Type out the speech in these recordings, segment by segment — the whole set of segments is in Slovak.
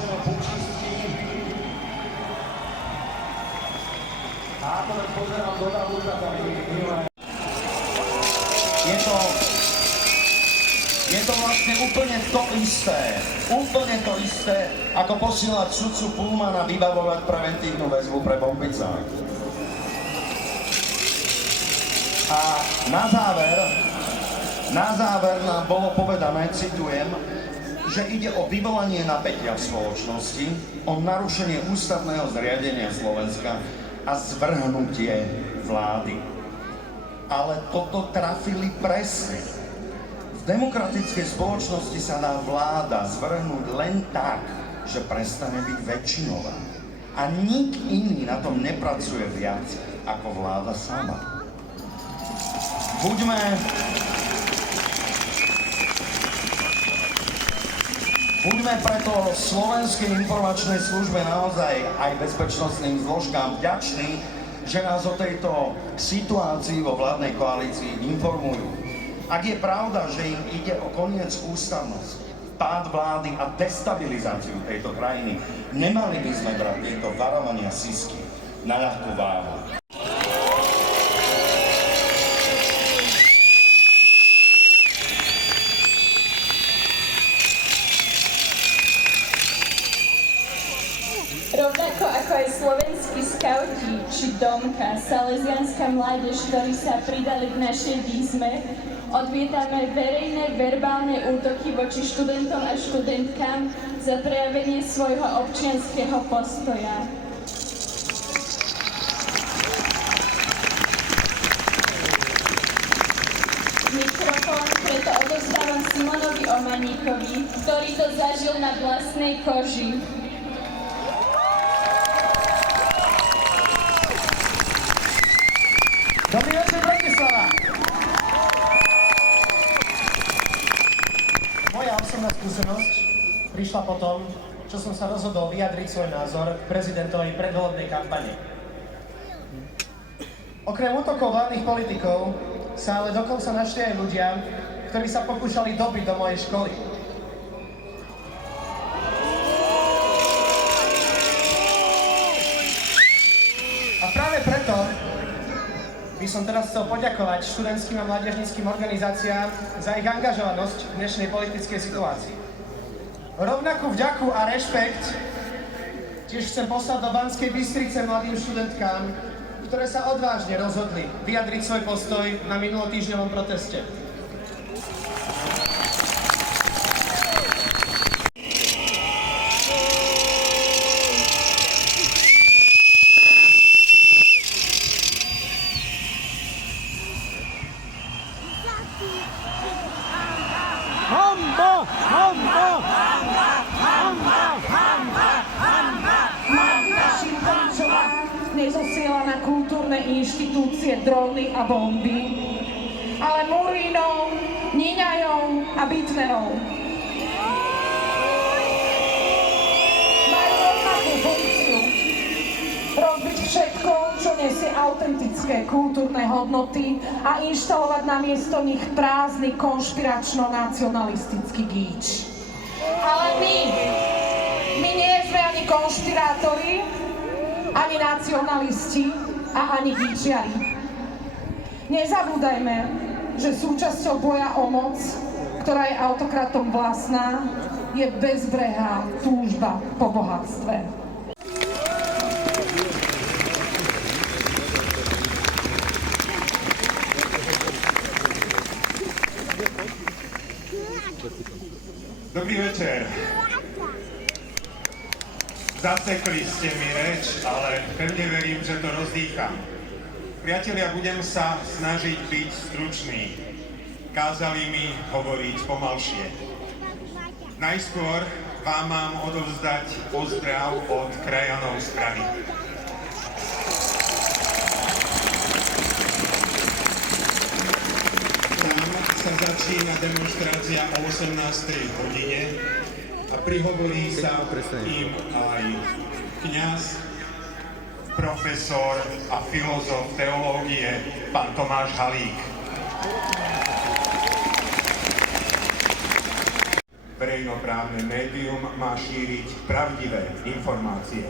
vážené počistky. A ako tak pozerám do tabulka, tak je to vlastne úplne to isté, ako posielať sudcu Pullmana vybavovať preventívnu väzbu pre bombicák. A na záver nám bolo povedané, citujem, že ide o vyvolanie napätia v spoločnosti, o narušenie ústavného zriadenia Slovenska a zvrhnutie vlády. Ale toto trafili presne. V demokratickej spoločnosti sa dá vláda zvrhnúť len tak, že prestane byť väčšinová. A nik iný na tom nepracuje viac ako vláda sama. Buďme preto Slovenskej informačnej službe, naozaj aj bezpečnostným zložkám vďační, že nás o tejto situácii vo vládnej koalícii informujú. Ak je pravda, že im ide o koniec ústavnosti, pád vlády a destabilizáciu tejto krajiny, nemali by sme brať tieto varovania Sisky na ľahkú váhu. Rovnako ako aj slovenskí skauti či Domka, salesianská mládež, ktorí sa pridali k našej výzve, odmietame verejné verbálne útoky voči študentom a študentkám za prejavenie svojho občianskeho postoja. Mikrofón preto odovzdávam Simonovi Omaníkovi, ktorý to zažil na vlastnej koži. Dobrý večer, Bratislava! Moja osobná skúsenosť prišla po tom, čo som sa rozhodol vyjadriť svoj názor k prezidentovej predvolebnej kampane. Okrem útokov vládnych politikov sa ale dokonca našli aj ľudia, ktorí sa pokúšali dobiť do mojej školy. A práve preto by som teraz chcel poďakovať študentským a mládežníckym organizáciám za ich angažovanosť v dnešnej politickej situácii. Rovnakú vďaku a rešpekt tiež chcem poslať do Banskej Bystrice mladým študentkám, ktoré sa odvážne rozhodli vyjadriť svoj postoj na minulotýždňovom proteste. Hanba! Hanba! Hanba! Hanba! Hanba! Hanba! Martina Šimpančová nezosiela na kultúrne inštitúcie dróny a bomby, ale Murínov, Níňajov a Bitmerov. Majú rovnakú funkciu. Rozbiť všetko, čo nesie autentické kultúrne hodnoty a inštalovať namiesto nich prázdny konšpiračno-nacionalistický gíč. Ale my nie sme ani konšpirátori, ani nacionalisti a ani gíčiari. Nezabúdajme, že súčasťou boja o moc, ktorá je autokratom vlastná, je bezbrehá túžba po bohatstve. Dobrý večer. Zasekli ste mi reč, ale pevne verím, že to rozdýcham. Priatelia, budem sa snažiť byť stručný. Kázali mi hovoriť pomalšie. Najskôr vám mám odovzdať pozdrav od krajanov strany. Sa začína demonštrácia o 18. hodine a prihovorí sa im aj kňaz, profesor a filozof teológie, pán Tomáš Halík. verejnoprávne médium má šíriť pravdivé informácie.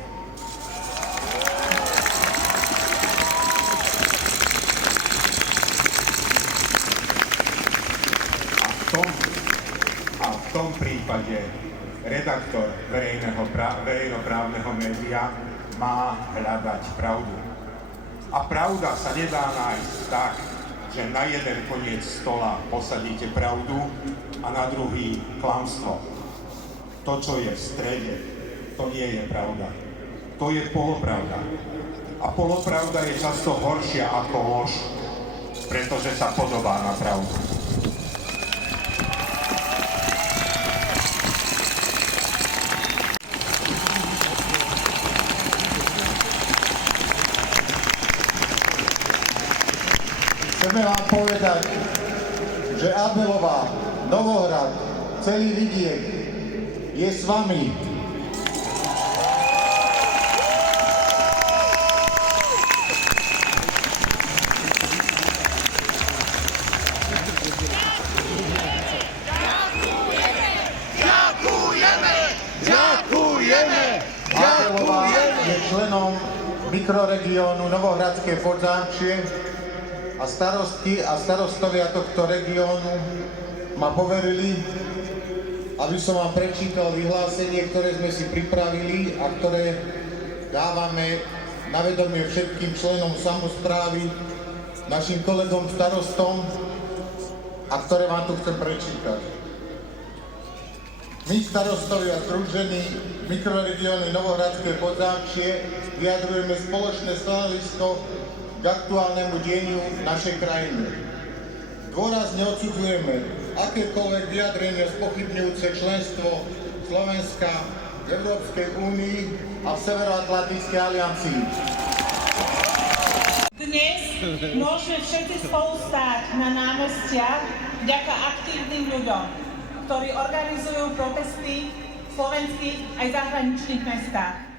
A v tom prípade redaktor verejnoprávneho média má hľadať pravdu. A pravda sa nedá nájsť tak, že na jeden koniec stola posadíte pravdu a na druhý klamstvo. To, čo je v strede, to nie je pravda. To je polopravda. A polopravda je často horšia ako lož, pretože sa podobá na pravdu. Chceme vám povedať, že Abelová, Novohrad, celý vidiek je s vami. Abelová je členom mikroregiónu Novohradské Podzámčie a starostky a starostovia tohto regiónu ma poverili, aby som vám prečítal vyhlásenie, ktoré sme si pripravili a ktoré dávame na vedomie všetkým členom samosprávy, našim kolegom starostom a ktoré vám tu chcem prečítať. My, starostovia združení mikroregióny Novohradské Podzámčie, vyjadrujeme spoločné stanovisko k aktuálnemu dieniu našej krajiny. Dôrazne odsudzujeme akékoľvek vyjadrenia spochybňujúce členstvo Slovenska v Európskej únii a v Severoatlantickej aliancii. Dnes môžeme všetci spolu stáť na námestiach vďaka aktívnym ľuďom, ktorí organizujú protesty v slovenských aj zahraničných mestách.